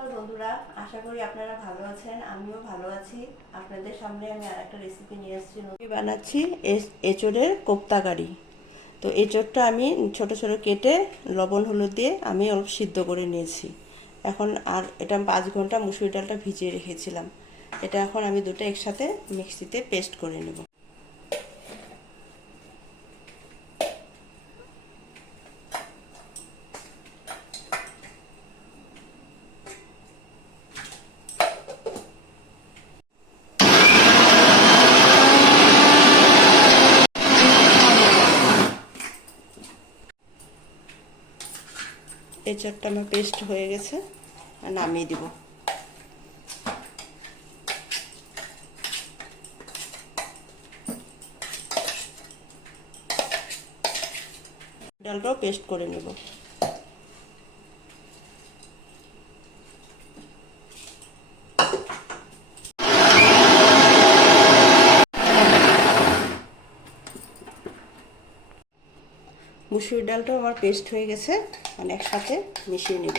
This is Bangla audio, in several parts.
নমস্কার বন্ধুরা, আশা করি আপনারা ভালো আছেন। আমিও ভালো আছি। আপনাদের সামনে আমি আরেকটা রেসিপি নিয়ে এসেছি। আমি বানাচ্ছি এঁচোড়ের কোপ্তা কারি। তো এঁচোড়টা আমি ছোট ছোট কেটে লবণ হলুদ দিয়ে আমি অল্প সিদ্ধ করে নিয়েছি। এখন আর এটা 5 ঘন্টা মুসুরি ডালটা ভিজিয়ে রেখেছিলাম। এটা এখন আমি দুটো একসাথে মিক্সিতে পেস্ট করে নেব। এঁচোড়টা আমার পেস্ট হয়ে গেছে, নামিয়ে দিব। ডালটাও পেস্ট করে নেব। মুসুরি ডালটাও আমার পেস্ট হয়ে গেছে, মানে একসাথে মিশিয়ে নেব।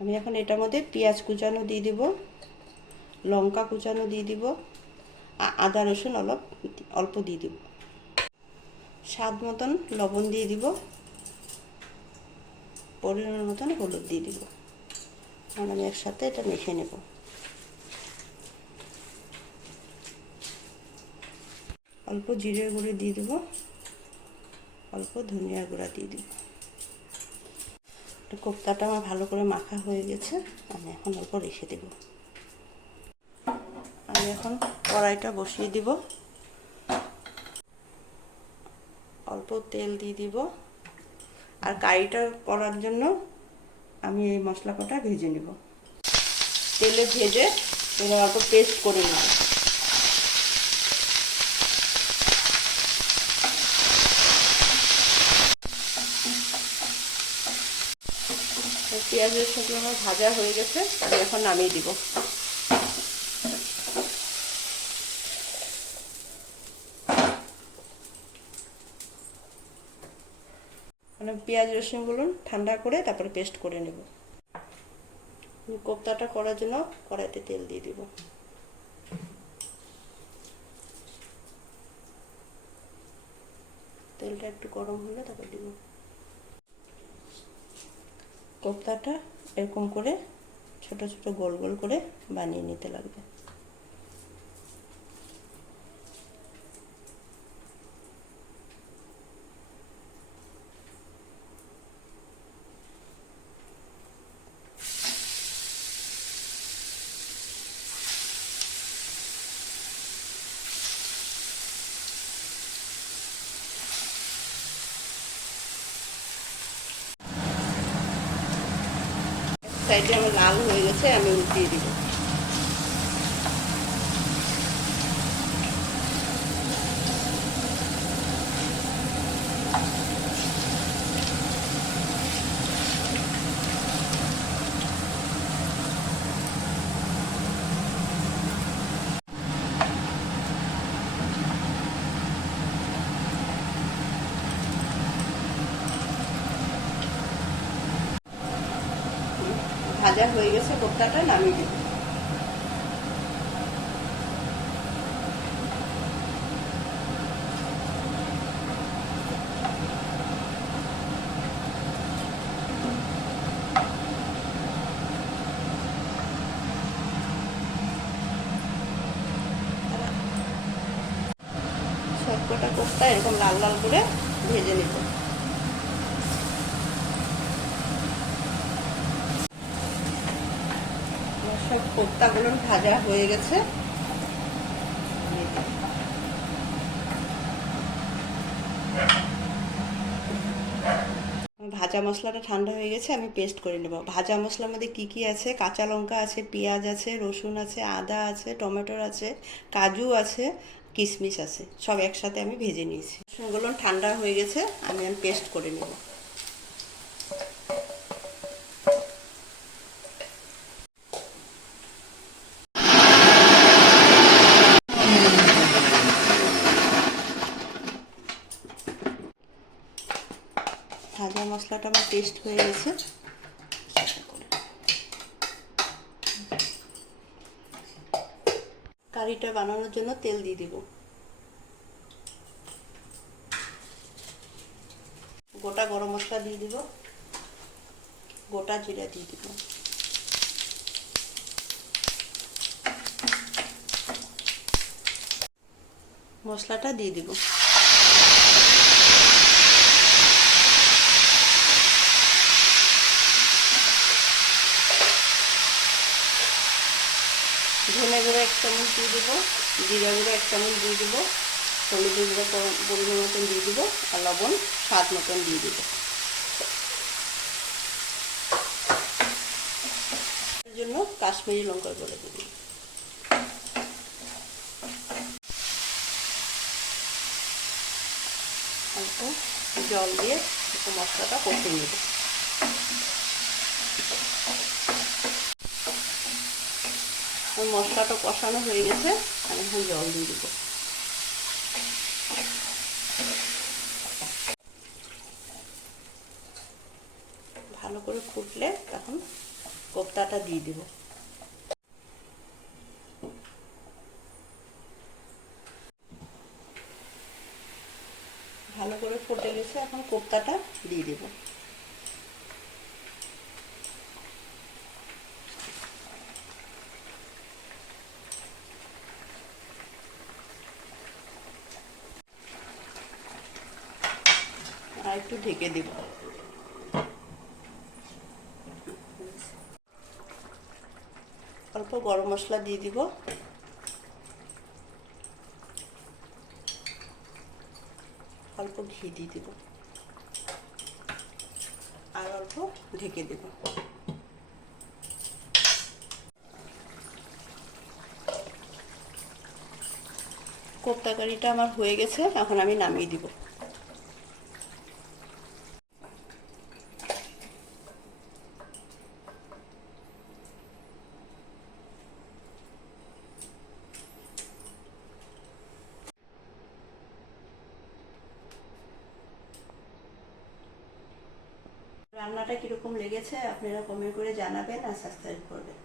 আমি এখন এটার মধ্যে পেঁয়াজ কুচানো দিয়ে দিব, লঙ্কা কুচানো দিয়ে দিব, আদা রসুন অল্প দিয়ে দিব, স্বাদ মতন লবণ দিয়ে দিব, পরিমাণ মতন হলুদ দিয়ে দিব। এখন আমি একসাথে এটা মেখে নেব। অল্প জিরের গুঁড়ো দিয়ে দেব, অল্প ধনিয়ার গুঁড়া দিয়ে দিব। কোপ্তাটা আমার ভালো করে মাখা হয়ে গেছে, আমি এখন অল্প রেখে দেব। আমি এখন কড়াইটা বসিয়ে দিব, অল্প তেল দিয়ে দিব। আর কারিটা করার জন্য আমি এই মশলা কটা ভেজে নেব। তেলে ভেজে এবার অল্প পেস্ট করে নেব। পেঁয়াজের সাথে আমার ভাজা হয়ে গেছে, আমি এখন নামিয়ে দিব। মানে পেঁয়াজ রসুনগুলো ঠান্ডা করে তারপরে পেস্ট করে নেব। কোপ্তাটা করার জন্য কড়াইতে তেল দিয়ে দিব। তেলটা একটু গরম হলে তারপর দিব। কোপ্তাটা এরকম করে ছোট ছোট গোল গোল করে বানিয়ে নিতে লাগবে। সাইডে আমার লাল হয়ে গেছে, আমি উল্টিয়ে দিব। ভাজা হয়ে গেছে, কোপ্তাটা নামিয়ে দেব। সবকটা কোপ্তা এরকম লাল লাল করে ভেজে নেব। সব কোপ্তাগুলো ভাজা হয়ে গেছে। ভাজা মশলাটা ঠান্ডা হয়ে গেছে, আমি পেস্ট করে নেব। ভাজা মশলার মধ্যে কি কি আছে? কাঁচা লঙ্কা আছে, পেঁয়াজ আছে, রসুন আছে, আদা আছে, টমেটো আছে, কাজু আছে, কিশমিশ আছে, সব একসাথে আমি ভেজে নিয়েছি। রসুনগুলো ঠান্ডা হয়ে গেছে, আমি পেস্ট করে নেব। ভাজা মশলাটা আমার পেস্ট হয়ে গেছে, কারিটা বানানোর জন্য তেল দিয়ে দিব। গোটা গরম মশলা দিয়ে দিব, গোটা জিরা দিয়ে দিব, মশলাটা দিয়ে দিব। ধনে গুঁড়ো 1 চামচ দিয়ে দিব, জিরা গুঁড়ো 1 চামচ দিয়ে দিব, হলুদ গুঁড়ো পরিমাণ মতন দিয়ে দিব, আর লবণ স্বাদ মতন দিয়ে দিব। এর জন্য কাশ্মীরি লঙ্কার গুঁড়ো দিয়ে দিব। অল্প জল দিয়ে একটু মশলাটা কষিয়ে নেব। মশলাটা কষানো হয়ে গেছে, আমি এখন জল দিয়ে দিব। ভালো করে ফুটলে তখন কোপ্তাটা দিয়ে দিব। ভালো করে ফুটে গেছে, এখন কোপ্তাটা দিয়ে দিব। আর একটু ঢেকে দিব। অল্প গরম মশলা দিয়ে দিব, অল্প ঘি দিয়ে দিব, আর অল্প ঢেকে দেব। কোপ্তা কারিটা আমার হয়ে গেছে, এখন আমি নামিয়ে দিব। রান্নাটা কিরকম লেগেছে আপনারা কমেন্ট করে জানাবেন আর সাবস্ক্রাইব করবেন।